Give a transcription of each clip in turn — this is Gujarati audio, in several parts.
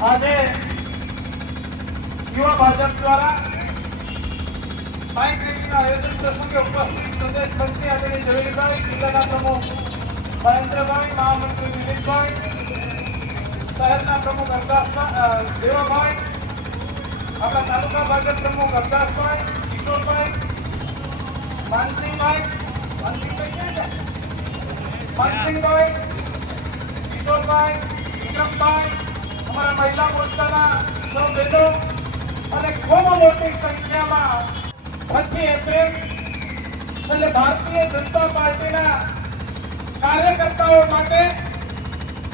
આજે યુવા ભાજપ દ્વારા બાઇક રેલીના આયોજન પ્રસંગે ઉપસ્થિત પ્રદેશ મંત્રી આદરણીય ઝવેરીભાઈ જિલ્લાના પ્રમુખ મહેન્દ્રભાઈ મહામંત્રી દિલીપભાઈ શહેરના પ્રમુખ અરદાસભાઈ અ, દેવાભાઈ આપણા તાલુકા ભાજપ પ્રમુખ અરદાસભાઈ કિશોરભાઈ માનસિંહભાઈ માનસિંહભાઈ ક્યાં છે માનસિંહભાઈ કિશોરભાઈ વિક્રમભાઈ, અમારા મહિલા મોરચાના સૌ બહેનો અને ખૂબ મોટી સંખ્યામાં છઠ્ઠી એટલે ભારતીય જનતા પાર્ટીના કાર્યકર્તાઓ માટે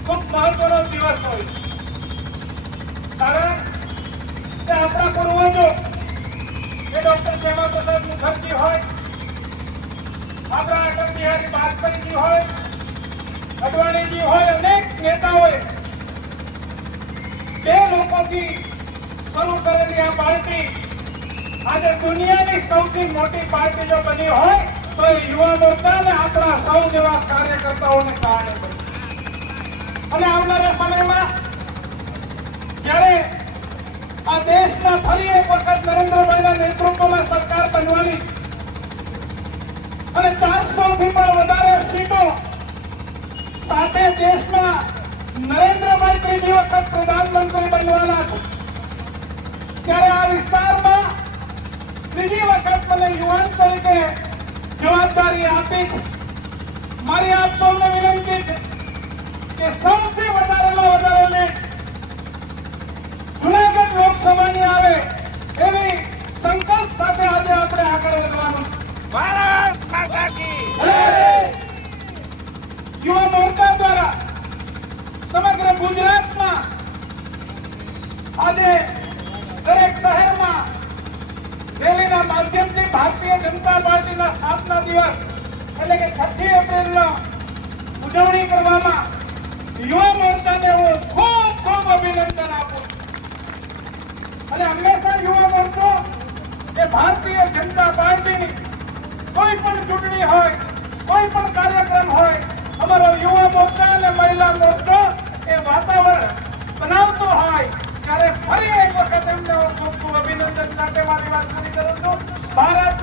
ખૂબ મહત્વનો દિવસ હોય કારણ કે આપણા પૂર્વજો એ ડોક્ટર શ્યામા પ્રસાદ મુખર્જી હોય, આપણા અટલ બિહારી વાજપેયીજી હોય, અડવાણીજી હોય, અનેક નેતાઓએ બે લોકોથી શરૂ કરેલી આ પાર્ટી આજે દુનિયાની સૌથી મોટી પાર્ટી જો બની હોય, તો એ યુવા મોરચા આપણા સૌ જેવા કાર્યકર્તાઓને કારણે અને આવનારા સમયમાં જ્યારે આ દેશમાં ફરી એક વખત નરેન્દ્રભાઈના નેતૃત્વમાં સરકાર બનવાની અને ચારસો થી પણ વધારે સીટો સાથે દેશમાં નરેન્દ્રભાઈ ત્રીજી વખત પ્રધાનમંત્રી બનવાના છે ત્યારે આ વિસ્તારમાં ત્રીજી વખત મને યુવાન તરીકે જવાબદારી આપી મારી આપ સૌને વિનંતી છે કે સૌથી વધારેમાં વધારે જુનાગઢ લોકસભાની આવે એવી સંકલ્પ સાથે આજે આપણે આગળ વધવાનું. ભારત માતા કી યુવા મોરચા દ્વારા સમગ્ર ગુજરાતમાં આજે દરેક શહેરમાં જનતા પાર્ટીના સ્થાપના દિવસ એટલે કે છઠ્ઠી એપ્રિલનો ઉજવણી કરવામાં યુવા મોરચાને હું ખૂબ ખૂબ અભિનંદન આપું અને હંમેશા યુવા મોરચો એ ભારતીય જનતા પાર્ટીની કોઈ પણ ચૂંટણી હોય, કોઈ પણ કાર્યક્રમ હોય, અમારો યુવા મોરચા અને મહિલા મોરચો એ વાતાવરણ બનાવતો હોય ત્યારે ફરી એક વખત એમને હું ખૂબ ખૂબ અભિનંદન સાથે મારી વાત કરી કરું